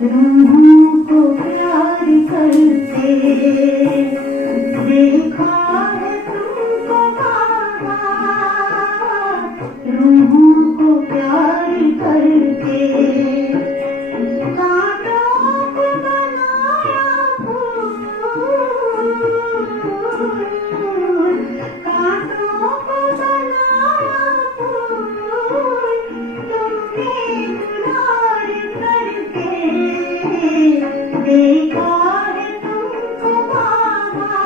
रूहों को प्यार करते देखा है तुमको बाबा, रूहों को प्यार करते कांटों को बनाया फूल, कांटों को बनाया फूल, तुमने दुलार करके देखा है तुमको बाबा,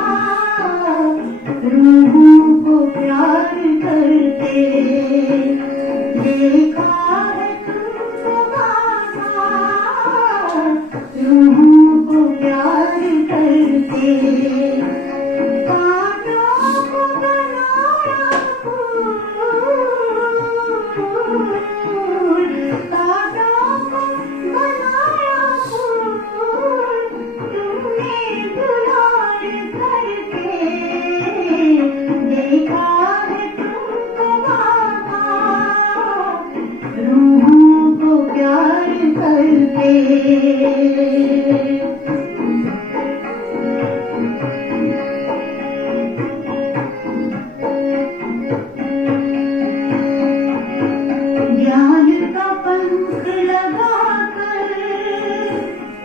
रूहों को प्यार करते देखा है तुमको बाबा, रूहों को प्यार करते कांटों को बनाया फूल, कांटों को बनाया फूल, तुमने दुलार करके देखा है तुमको बाबा, रूहों को प्यार करते ज्ञान का पंख लगाकर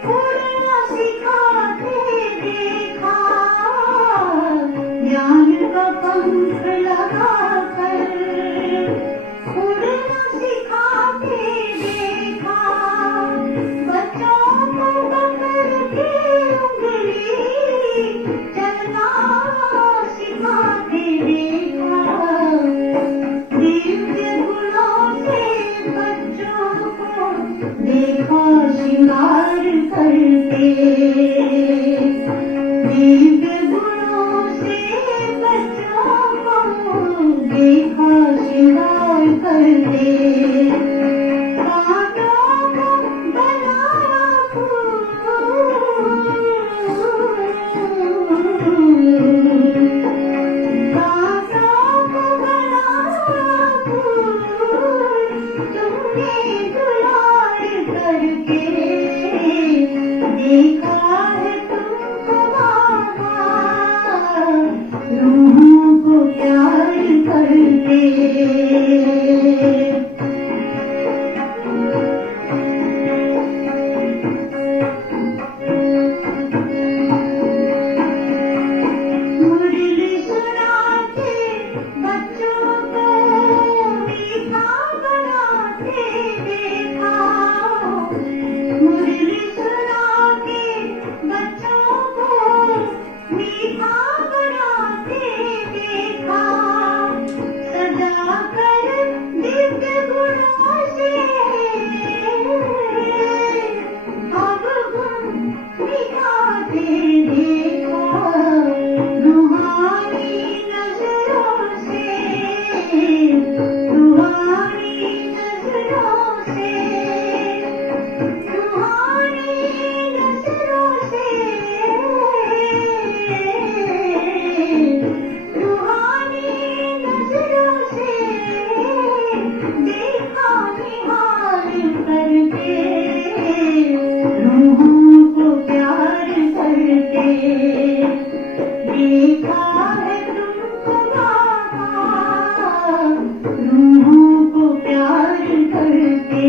उड़ना सिखाते देखा, ज्ञान का पंख लगाकर उड़ना सिखाते देखा, बच्चों को पकड़ के उंगली चलना सिखाते देखा, दिव्य गुणों से बच्चों को देखा श्रृंगार करते, दिव्य गुणों से बच्चों को देखा श्रृंगार करते कांटों को बनाया फूल, कांटों को बनाया फूल, तुमने दुलार करके देखा है तुमको बाबा, रूहों को प्यार करते मुरली सुनाते बच्चों को मीठा बनाते देखा, मुरली सुनाते बच्चों को मीठा बनाते देखा, सजाकर दिव्य गुणों से अब गुण मिटाते देखा, रूहानी नजरों से, रूहानी नजरों से, रूहानी नजरों से, रूहानी नजरों से देखा निहार करके, रूहों को प्यार करते देखा है तुमको बाबा, रूहों को प्यार करते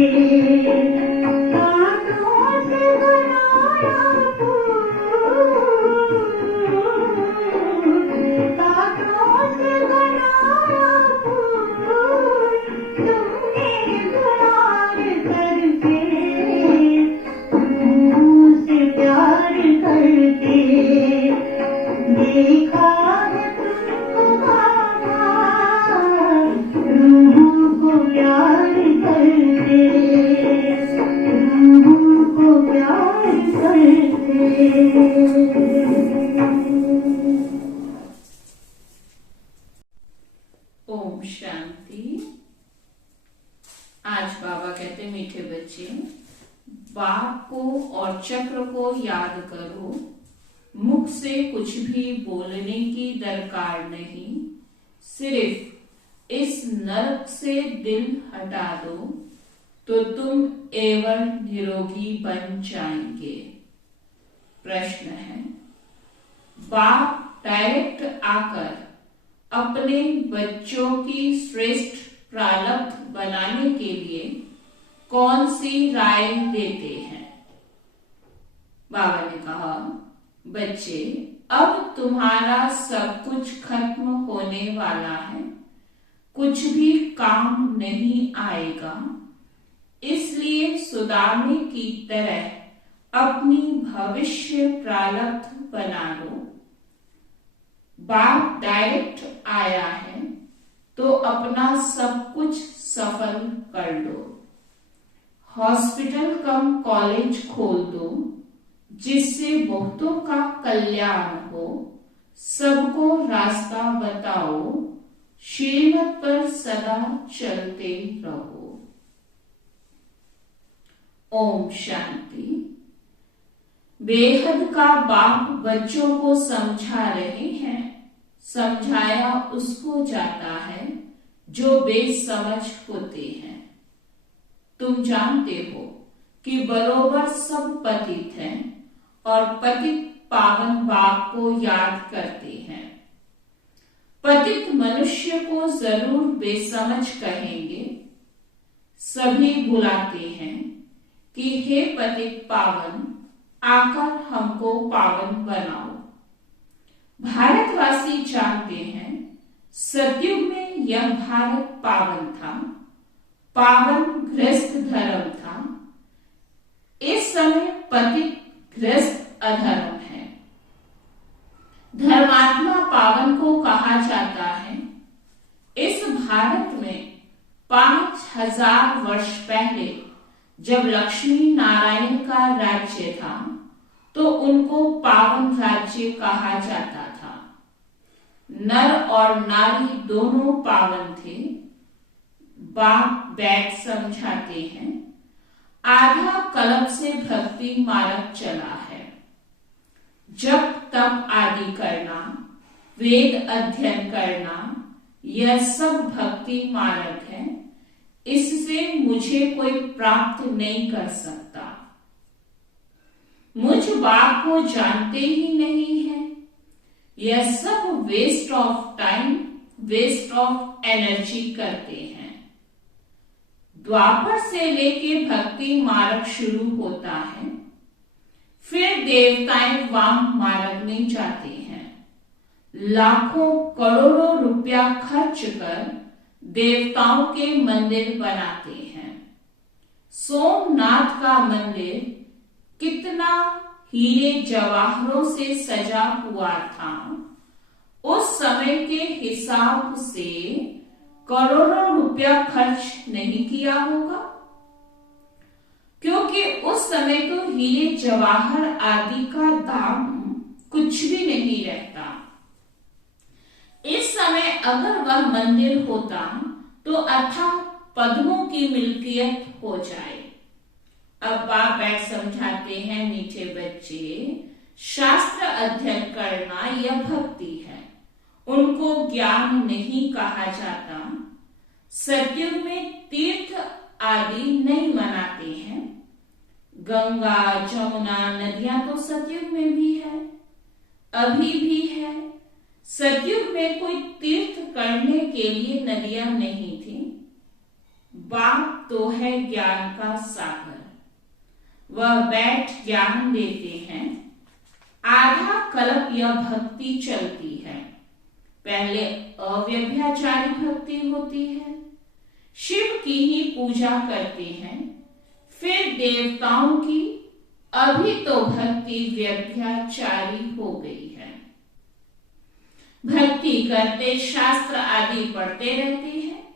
कांटों से बनाया फूल, कांटों से बनाया फूल, तुमने दुलार करके रूहों से प्यार करते देखा है तुमको बाबा, रूहों को प्यार करते, रूहों को प्यार करते ओम शांति। आज बाबा कहते मीठे बच्चे, बाघ को और चक्र को याद करो, मुख से कुछ भी बोलने की दरकार नहीं, सिर्फ इस नरक से दिल हटा दो तो तुम एवं निरोगी बन जाएंगे। प्रश्न है, बाप डायरेक्ट आकर अपने बच्चों की श्रेष्ठ प्रारब्ध बनाने के लिए कौन सी राय देते हैं? बाबा ने कहा, बच्चे, अब तुम्हारा सब कुछ खत्म होने वाला है, कुछ भी काम नहीं आएगा, इसलिए सुदामे की तरह अपनी भविष्य प्रारब्ध बना लो। बाप डायरेक्ट आया है तो अपना सब कुछ सफल कर लो। हॉस्पिटल कम कॉलेज खोल दो जिससे बहुतों का कल्याण हो। सबको रास्ता बताओ, श्रीमत पर सदा चलते रहो। ओम शांति। बेहद का बाप बच्चों को समझा रहे हैं। समझाया उसको जाता है जो बेसमझ होते हैं। तुम जानते हो कि बरोबर सब पतित हैं और पतित पावन बाप को याद करते हैं। पतित मनुष्य को जरूर बेसमझ कहेंगे। सभी बुलाते हैं कि हे पतित पावन, आकर हमको पावन बनाओ। भारतवासी जानते हैं सतयुग में यह भारत पावन था, पावन गृहस्थ धर्म था। इस समय पतित गृहस्थ अधर्म है। धर्मात्मा पावन को कहा जाता है। इस भारत में 5000 वर्ष पहले जब लक्ष्मी नारायण का राज्य था तो उनको पावन राज्य कहा जाता था। नर और नारी दोनों पावन थे। बाप बैठ समझाते हैं, आधा कल्प से भक्ति मार्ग चला है। जप तप आदि करना, वेद अध्ययन करना, यह सब भक्ति मार्ग है। इससे मुझे कोई प्राप्त नहीं कर सकता। मुझ बाप को जानते ही नहीं है। यह सब waste of time, waste of energy करते हैं। द्वापर से लेके भक्ति मार्ग शुरू होता है, फिर देवताएं वाम मार्ग में जाते हैं। लाखों करोड़ों रुपया खर्च कर देवताओं के मंदिर बनाते हैं। सोमनाथ का मंदिर कितना हीरे जवाहरों से सजा हुआ था। उस समय के हिसाब से करोड़ों रुपया खर्च नहीं किया होगा, क्योंकि उस समय तो हीरे जवाहर आदि का दाम कुछ भी नहीं रहता। इस समय अगर वह मंदिर होता तो अथाह पद्मों की मिल्कियत हो जाए। अब बाप बैठ समझाते हैं, मीठे बच्चे, शास्त्र अध्ययन करना यह भक्ति है। उनको ज्ञान नहीं कहा जाता। सतयुग में तीर्थ आदि नहीं मनाते हैं। गंगा जमुना नदियां तो सतयुग में भी है, अभी भी है। सतयुग में कोई तीर्थ करने के लिए नदियां नहीं थी। बाप तो है ज्ञान का सागर। वह बैठ ज्ञान देते हैं। आधा कल्प यह भक्ति चलती है। पहले अव्यभिचारी भक्ति होती है, शिव की ही पूजा करते हैं, फिर देवताओं की। अभी तो भक्ति व्यभिचारी हो गई है। भक्ति करते, शास्त्र आदि पढ़ते रहते हैं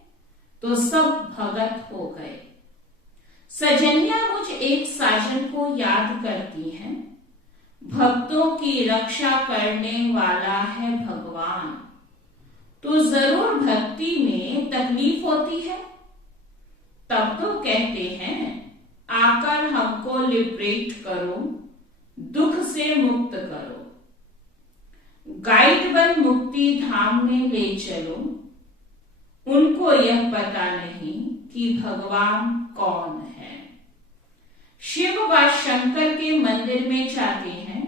तो सब भगत हो गए। सजनिया मुझ एक साजन को याद करती हैं। भक्तों की रक्षा करने वाला है भगवान। तो जरूर भक्ति में तकलीफ होती है। तब तो कहते हैं, आकर हमको लिबरेट करो, दुख से मुक्त करो। गाइड बन मुक्ति धाम में ले चलो। उनको यह पता नहीं कि भगवान कौन है। शिव व शंकर के मंदिर में जाते हैं।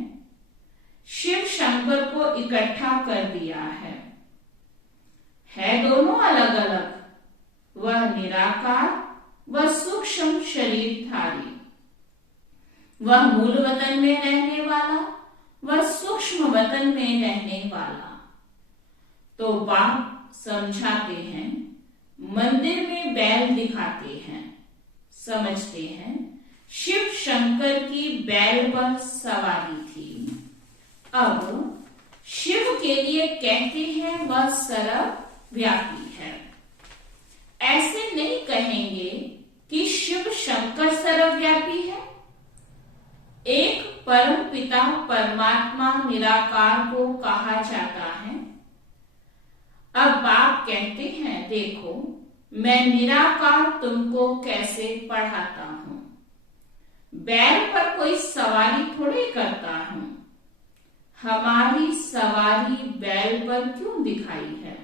शिव शंकर को इकट्ठा कर दिया है दोनों अलग अलग। वह निराकार व सूक्ष्म शरीरधारी, वह मूल वतन में रहने वाला, वह सूक्ष्म वतन में रहने वाला। तो बाप समझाते हैं, मंदिर में बैल दिखाते हैं, समझते हैं शिव शंकर की बैल पर सवारी थी। अब शिव के लिए कहते हैं वह सर्वव्यापी है। ऐसे नहीं कहेंगे कि शिव शंकर सर्वव्यापी है। एक परम पिता परमात्मा निराकार को कहा जाता है। अब बाप कहते हैं, देखो मैं निराकार तुमको कैसे पढ़ाता हूं। बैल पर कोई सवारी थोड़ी करता हूं। हमारी सवारी बैल पर क्यों दिखाई है?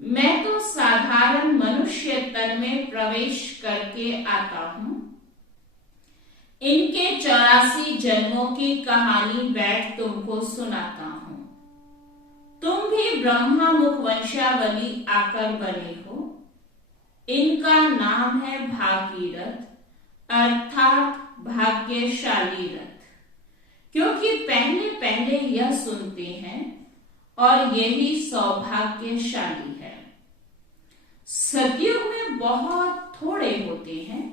मैं तो साधारण मनुष्य तन में प्रवेश करके आता हूं। इनके 84 जन्मों की कहानी बैठ तुमको सुनाता हूं। तुम भी ब्रह्मा मुख वंशावली आकर बने हो। इनका नाम है भागीरथ, अर्थात भाग्यशाली रथ, क्योंकि पहले पहले यह सुनते हैं और यही सौभाग्यशाली है। सतयुग में बहुत थोड़े होते हैं,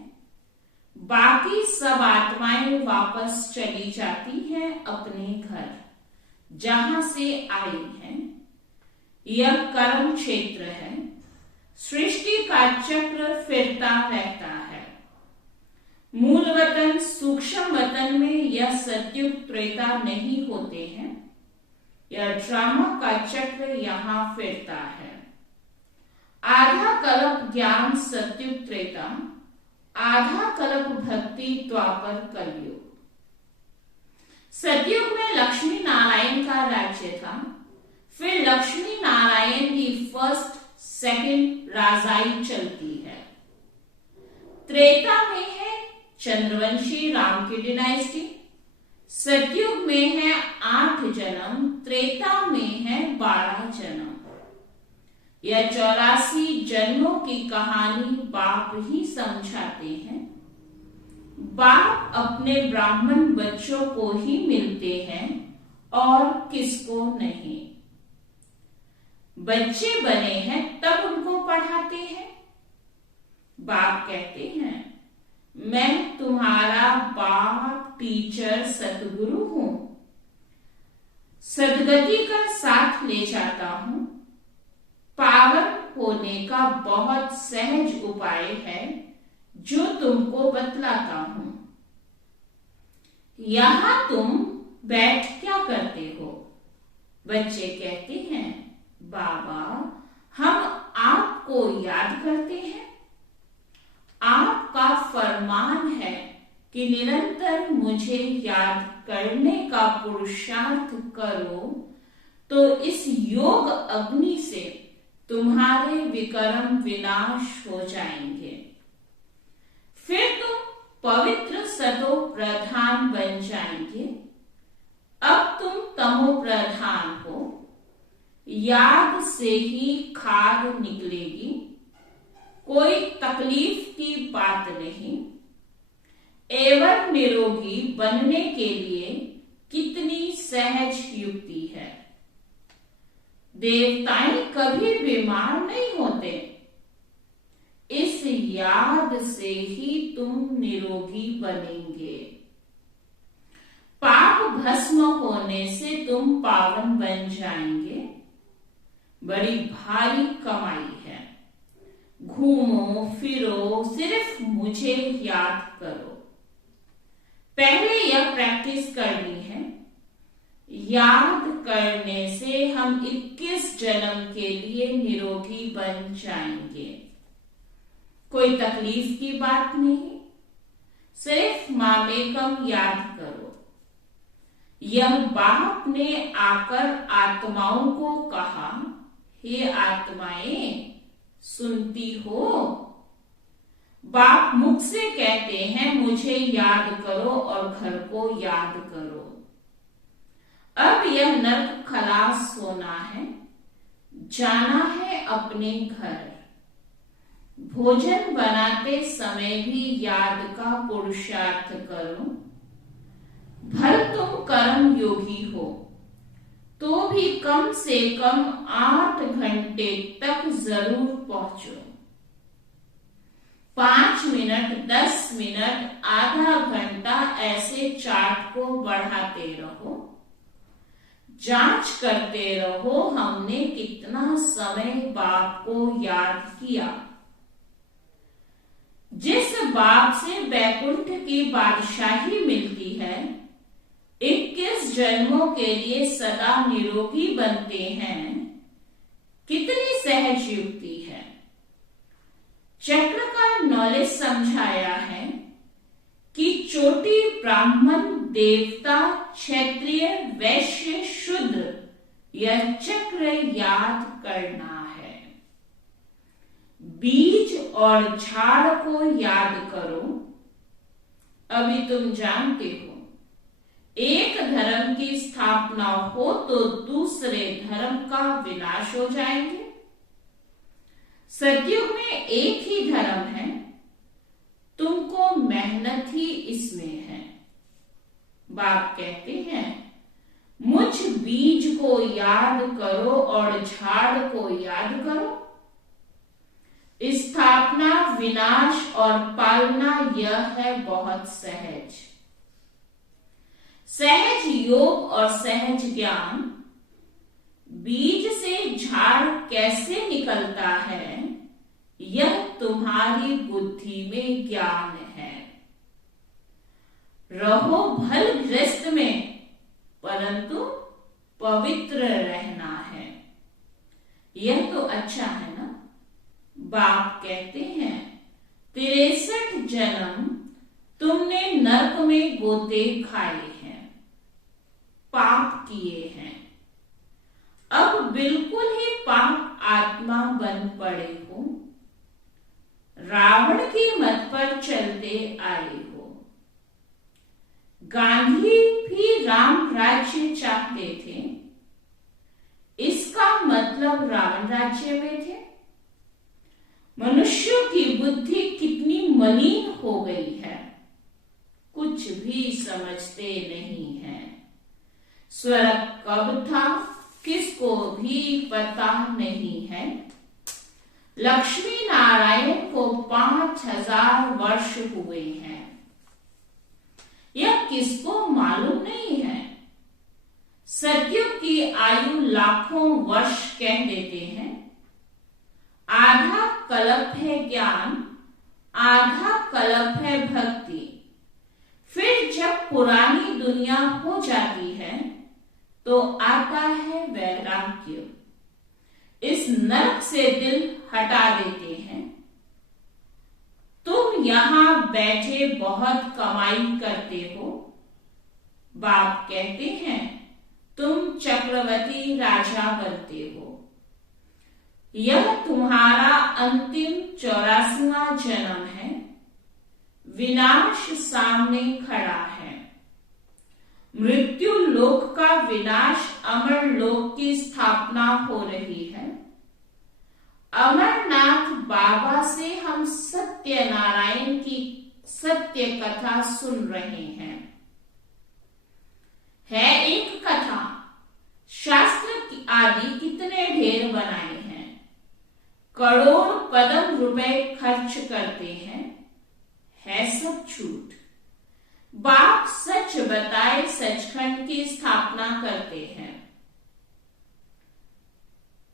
बाकी सब आत्माएं वापस चली जाती हैं अपने घर जहां से आई हैं। यह कर्म क्षेत्र है। सृष्टि का चक्र फिरता रहता है। मूल वतन सूक्ष्म वतन में यह सतयुग त्रेता नहीं होते हैं। यह ड्रामा का चक्र यहां फिरता है। आधा कल्प ज्ञान सतयुग त्रेता, आधा कल्प भक्ति द्वापर कलयुग। सतयुग में लक्ष्मी नारायण का राज्य था। फिर लक्ष्मी नारायण की फर्स्ट सेकंड राजाई चलती है। त्रेता में है चंद्रवंशी राम की डिनाइस्टी। सतयुग में है 8 जन्म, त्रेता में है 12 जन्म। यह 84 जन्मों की कहानी बाप ही समझाते हैं। बाप अपने ब्राह्मण बच्चों को ही मिलते हैं और किसको नहीं। बच्चे बने हैं तब उनको पढ़ाते हैं। बाप कहते हैं, मैं तुम्हारा बाप टीचर सतगुरु हूं। सदगति का साथ ले जाता हूं। पावन होने का बहुत सहज उपाय है जो तुमको बतलाता हूं। यहां तुम बैठ क्या करते हो? बच्चे कहते हैं, बाबा हम आपको याद करते हैं। आपका फरमान है कि निरंतर मुझे याद करने का पुरुषार्थ करो तो इस योग अग्नि से तुम्हारे विकर्म विनाश हो जाएंगे। फिर तुम पवित्र सतो प्रधान बन जाएंगे। अब तुम तमो प्रधान हो। याद से ही खाद निकलेगी। कोई तकलीफ की बात नहीं। एवं निरोगी बनने के लिए कितनी सहज युक्ति है। देवताएं कभी बीमार नहीं होते। इस याद से ही तुम निरोगी बनेंगे। पाप भस्म होने से तुम पावन बन जाएंगे। बड़ी भारी कमाई है। घूमो फिरो, सिर्फ मुझे याद करो। पहले यह प्रैक्टिस करनी है। याद करने से हम 21 जन्म के लिए निरोगी बन जाएंगे। कोई तकलीफ की बात नहीं। सिर्फ मामेकम याद करो। यह बाप ने आकर आत्माओं को कहा, हे आत्माएं, सुनती हो? बाप मुख से कहते हैं मुझे याद करो और घर को याद करो। अब यह नर्क खलास होना है, जाना है अपने घर। भोजन बनाते समय भी याद का पुरुषार्थ करो। भल तुम कर्म योगी हो तो भी कम से कम 8 घंटे तक जरूर पहुंचो। 5 मिनट, 10 मिनट, आधा घंटा ऐसे चार्ट को बढ़ाते रहो। जांच करते रहो हमने कितना समय बाप को याद किया। जिस बाप से बैकुंठ की बादशाही मिलती है, 21 जन्मों के लिए सदा निरोगी बनते हैं, कितनी सहज युक्ति है। चक्र का नॉलेज समझाया है कि चोटी ब्राह्मण, देवता, क्षत्रिय, वैश्य, शूद्र, यह चक्र याद करना है। बीज और झाड़ को याद करो। अभी तुम जानते हो, एक धर्म की स्थापना हो तो दूसरे धर्म का विनाश हो जाएंगे। सतयुग में एक ही धर्म है, तुमको मेहनत ही इसमें है। बाप कहते हैं मुझ बीज को याद करो और झाड़ को याद करो। स्थापना, विनाश और पालना यह है बहुत सहज। सहज योग और सहज ज्ञान। बीज से झाड़ कैसे निकलता है, यह तुम्हारी बुद्धि में ज्ञान है। रहो भल गृहस्थ में, परंतु पवित्र रहना है। यह तो अच्छा है ना। बाप कहते हैं 63 जन्म तुमने नरक में गोते खाए हैं, पाप किए हैं। अब बिल्कुल ही पाप आत्मा बन पड़े हो। रावण की मत पर चलते आए हो। गांधी भी राम राज्य चाहते थे, इसका मतलब रावण राज्य में थे। मनुष्यों की बुद्धि कितनी मलिन हो गई है, कुछ भी समझते नहीं है। स्वर्ग कब था किसको भी पता नहीं है। लक्ष्मी नारायण को 5000 वर्ष हुए हैं, यह किसको मालूम नहीं है। सतयुग की आयु लाखों वर्ष कह देते हैं। आधा कल्प है ज्ञान, आधा कल्प है भक्ति। फिर जब पुरानी दुनिया हो जाती है तो आता है वैराग्य। इस नरक से दिल हटा देते हैं। तुम यहां बैठे बहुत कमाई करते हो। बाप कहते हैं तुम चक्रवर्ती राजा बनते हो। यह तुम्हारा अंतिम 84वां जन्म है। विनाश सामने खड़ा है। मृत्यु लोक का विनाश, अमर लोक की स्थापना हो रही है। अमरनाथ बाबा से हम सत्यनारायण की सत्य कथा सुन रहे हैं। है एक कथा, शास्त्र आदि कितने ढेर बनाए हैं, करोड़ पदम रुपए खर्च करते हैं, है सब झूठ। बाप सच बताए सचखंड की स्थापना करते हैं।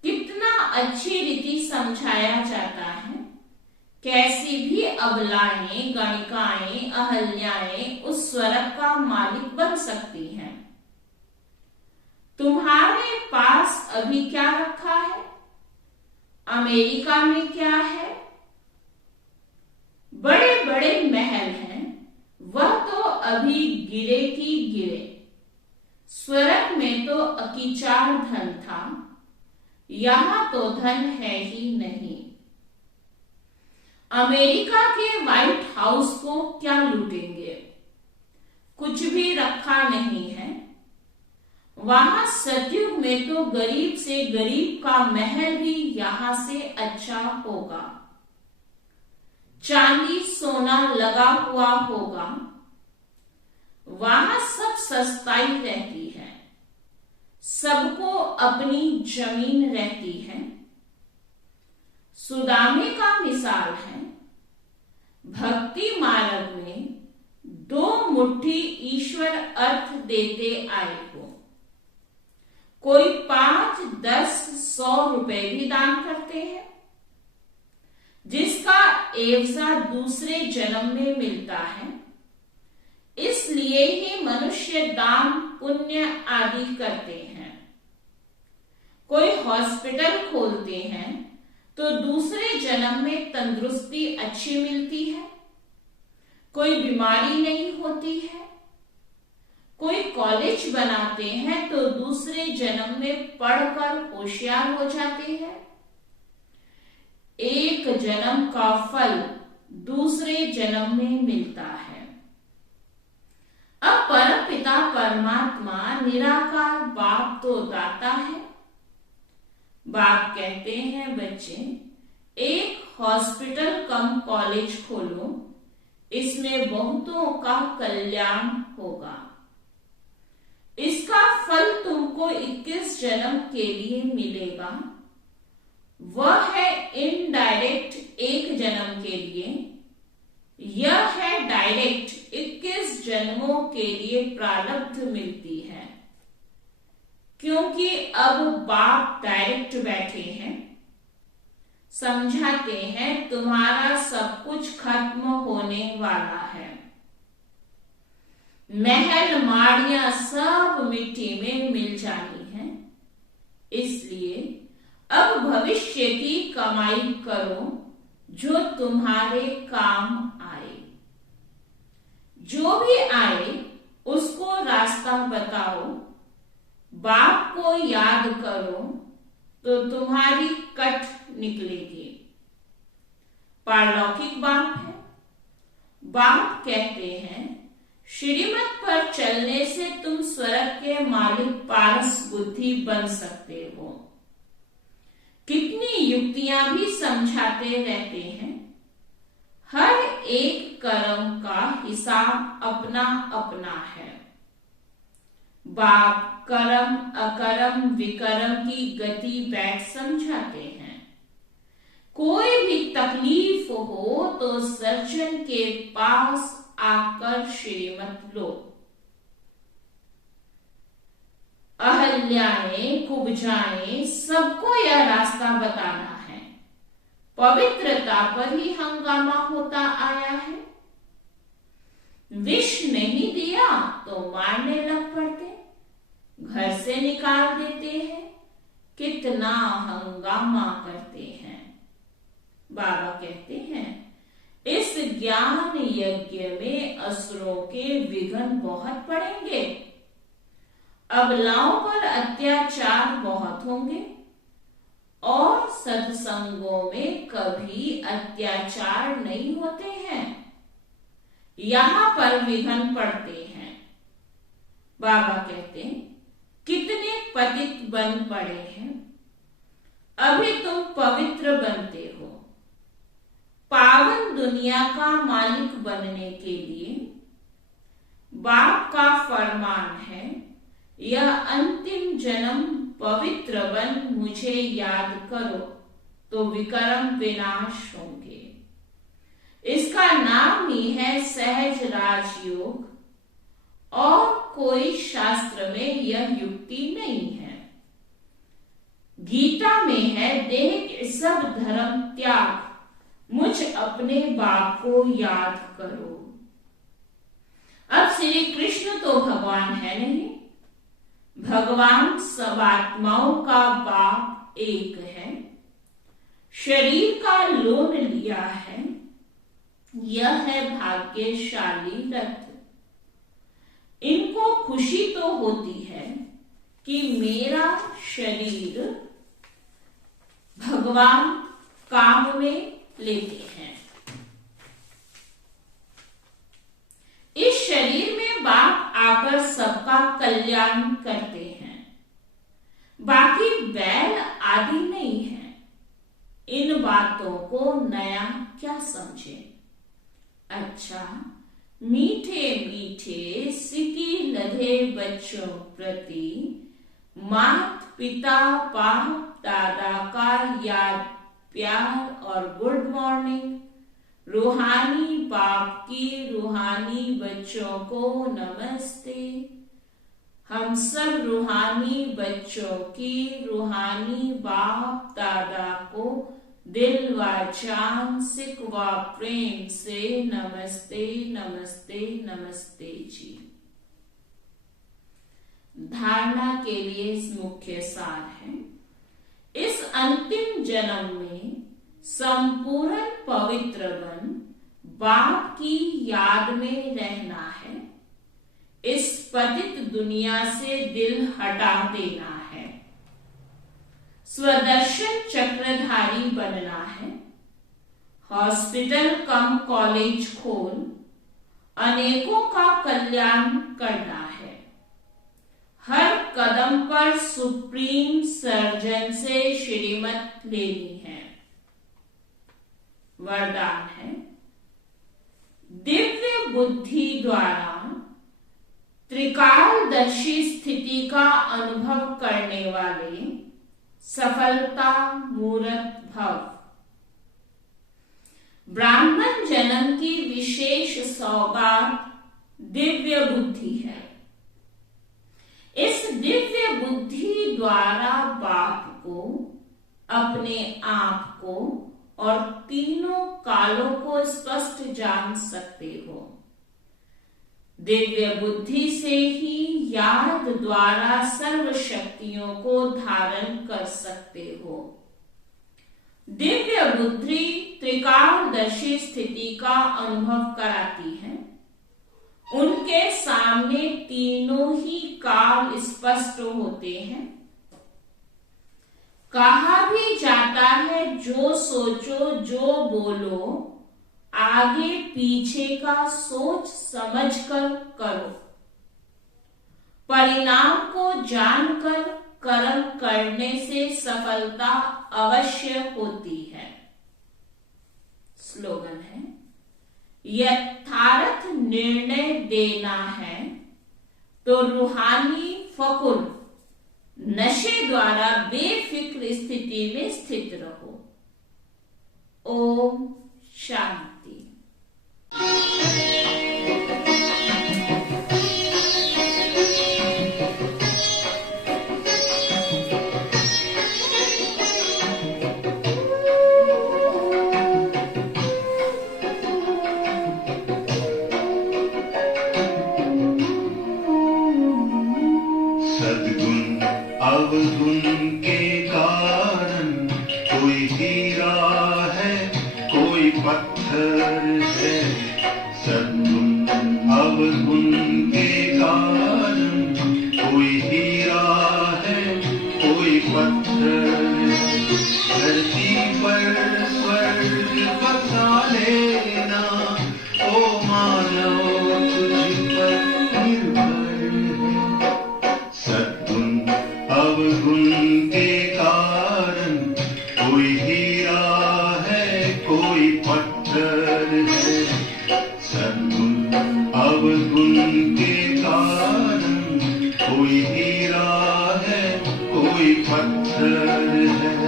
कितना अच्छी रीति समझाया जाता है। कैसी भी अबलाएं, गणिकाएं, अहल्याएं उस स्वर्ग का मालिक बन सकती हैं। तुम्हारे पास अभी क्या रखा है? अमेरिका में क्या है? बड़े बड़े महल हैं, वह तो अभी गिरे की गिरे। स्वर्ग में तो अकीचार धन था, यहां तो धन है ही नहीं। अमेरिका के व्हाइट हाउस को क्या लूटेंगे? कुछ भी रखा नहीं है। वहां सतयुग में तो गरीब से गरीब का महल भी यहां से अच्छा होगा। चांदी सोना लगा हुआ होगा। वहां सब सस्ताई रहती है। सबको अपनी जमीन रहती है। सुदामे का मिसाल है। भक्ति मार्ग में 2 मुट्ठी ईश्वर अर्थ देते आए हो। कोई 5, 10, 100 रुपए भी दान करते हैं, जिसका एवजा दूसरे जन्म में मिलता है। इसलिए ही मनुष्य दान पुण्य आदि करते हैं। कोई हॉस्पिटल खोलते हैं तो दूसरे जन्म में तंदुरुस्ती अच्छी मिलती है, कोई बीमारी नहीं होती है। कोई कॉलेज बनाते हैं तो दूसरे जन्म में पढ़कर होशियार हो जाते हैं। एक जन्म का फल दूसरे जन्म में मिलता है। अब परम पिता परमात्मा निराकार बाप तो दाता है। बाप कहते हैं, बच्चे एक हॉस्पिटल कम कॉलेज खोलो, इसमें बहुतों का कल्याण होगा। इसका फल तुमको 21 जन्म के लिए मिलेगा। वह है इनडायरेक्ट 1 जन्म के लिए। यह है डायरेक्ट 21 जन्मों के लिए प्रारब्ध मिलती है। क्योंकि अब बाप डायरेक्ट बैठे हैं, समझाते हैं तुम्हारा सब कुछ खत्म होने वाला है। महल माड़ियां सब मिट्टी में मिल जानी है। इसलिए अब भविष्य की कमाई करो जो तुम्हारे काम आए। जो भी आए उसको रास्ता बताओ। बाप को याद करो तो तुम्हारी कट निकलेगी। पारलौकिक बाप है। बाप कहते हैं, श्रीमत पर चलने से तुम स्वर्ग के मालिक पारस बुद्धि बन सकते हो। कितनी युक्तियां भी समझाते रहते हैं। हर एक कर्म का हिसाब अपना अपना है। बाप कर्म अकर्म विकर्म की गति बैठ समझाते हैं। कोई भी तकलीफ हो तो सर्जन के पास आकर श्रीमत लो। अहल्याएं कुब्जाएं सबको यह रास्ता बताना है। पवित्रता पर ही हंगामा होता आया है। विष नहीं दिया तो मारने लग पड़ते, घर से निकाल देते हैं। कितना हंगामा करते हैं। बाबा कहते हैं, इस ज्ञान यज्ञ में असुरों के विघ्न बहुत पड़ेंगे। अबलाओं पर अत्याचार बहुत होंगे और सत्संगों में कभी अत्याचार नहीं होते हैं। यहां पर विघ्न पड़ते हैं। बाबा कहते हैं, कितने पतित बन पड़े हैं। अभी तुम पवित्र बनते हो। पावन दुनिया का मालिक बनने के लिए बाप का फरमान है, यह अंतिम जन्म पवित्र बन मुझे याद करो तो विकर्म विनाश होंगे। इसका नाम ही है सहज राजयोग और कोई शास्त्र में यह युक्ति नहीं है। गीता में है, देह के सब धर्म त्याग, मुझ अपने बाप को याद करो। अब श्री कृष्ण तो भगवान है नहीं। भगवान सब आत्माओं का बाप एक है। शरीर का लोन लिया है। यह है भाग्यशाली रथ। इनको खुशी तो होती है कि मेरा शरीर भगवान काम में लेते हैं। आकर सबका कल्याण करते हैं। बाकी बैल आदि नहीं है। इन बातों को नया क्या समझे। अच्छा, मीठे मीठे सिकी लधे बच्चों प्रति माता पिता बाप दादा का याद प्यार और गुड मॉर्निंग। रूहानी बाप की रूहानी बच्चों को नमस्ते। हम सब रूहानी बच्चों की रूहानी बाप दादा को दिल व जान सिक व प्रेम से नमस्ते नमस्ते नमस्ते जी। धारणा के लिए मुख्य सार है, इस अंतिम जन्म में संपूर्ण पवित्र बन बाप की याद में रहना है। इस पतित दुनिया से दिल हटा देना है। स्वदर्शन चक्रधारी बनना है। हॉस्पिटल कम कॉलेज खोल अनेकों का कल्याण करना है। हर कदम पर सुप्रीम सर्जन से श्रीमत लेनी है। वरदान है, दिव्य बुद्धि द्वारा त्रिकालदर्शी स्थिति का अनुभव करने वाले सफलता मूर्त भव। ब्राह्मण जन्म की विशेष सौगात दिव्य बुद्धि है। इस दिव्य बुद्धि द्वारा बाप को, अपने आप को और तीनों कालों को स्पष्ट जान सकते हो। दिव्य बुद्धि से ही याद द्वारा सर्व शक्तियों को धारण कर सकते हो। दिव्य बुद्धि त्रिकालदर्शी स्थिति का अनुभव कराती है। उनके सामने तीनों ही काल स्पष्ट होते हैं। कहा भी जाता है, जो सोचो जो बोलो आगे पीछे का सोच समझकर करो। परिणाम को जानकर कर्म करने से सफलता अवश्य होती है। स्लोगन है, यथार्थ निर्णय देना है तो रूहानी फकुर नशे द्वारा बेफिक्र स्थिति में स्थित रहो। ओम शांति। सद्गुण अवगुण के कारण कोई हीरा है कोई पत्थर है। सद्गुण अवगुण के कारण कोई हीरा है कोई पत्थर है। धरती पर स्वर्ग बसा लेना ओ मानव तुझ पर निर्भर है। सद्गुण अवगुण के कारण कोई हीरा है कोई पत्थर है। सद्गुण अवगुण के कारण कोई हीरा है कोई पत्थर है।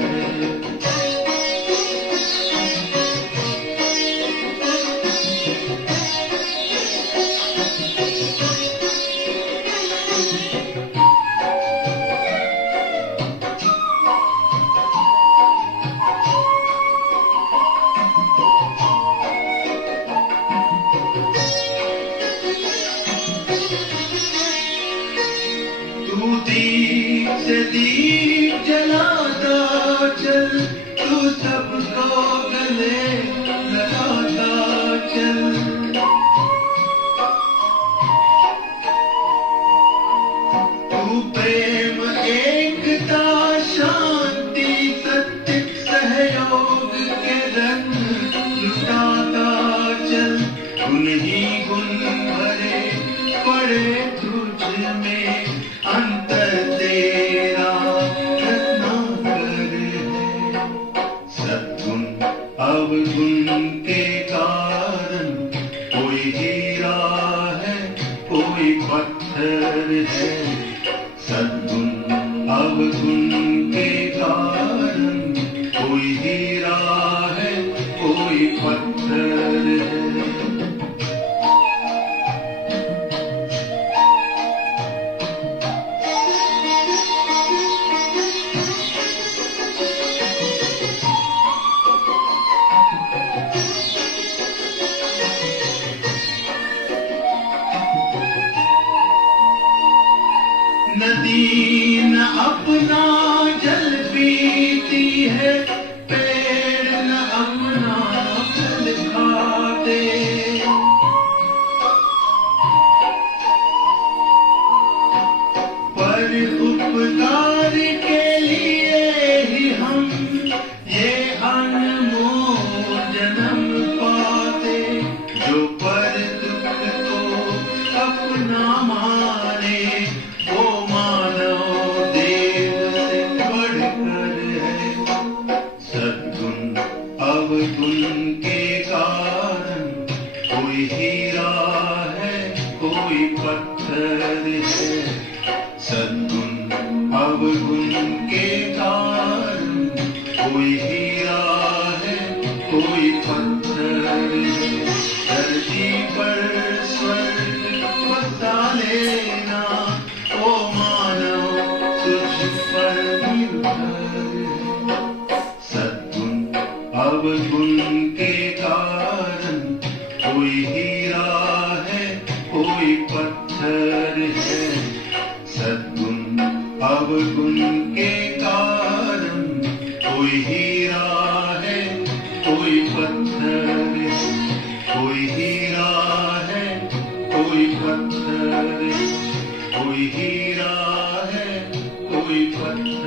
तू दीप से दीप जलाता चल, तू सबको गले लगाता चल। तू प्रेम एकता शांति सत्य सहयोग के रंग लुटाता चल। उन्हीं गुण भरे पड़े हीरा है कोई पत्थर है, सद्गुण अवगुण के कारण कोई हीरा है कोई पत्थर है। नदी न अपना जल पीती है, पेड़ न अपना फल खाते, पर उपकार के लिए ही हम ये अनमोल जन्म पाते। जो पर दुख को अपना माने वो मानव देव से बढ़कर है, सद्गुण अवगुण के कारण कोई हीरा है कोई पत्थर है, सद्गुण अवगुण के कारण कोई हीरा है कोई पत्थर है। धरती पर स्वर्ग बसा लेना ओ मानव तुझ पर निर्भर है, सद्गुण अवगुण के कारण कोई हीरा है कोई पत्थर है, सद्गुण अवगुण के कारण कोई हीरा है कोई पत्थर है, कोई हीरा है कोई पत्थर है, कोई हीरा है कोई पत्थर।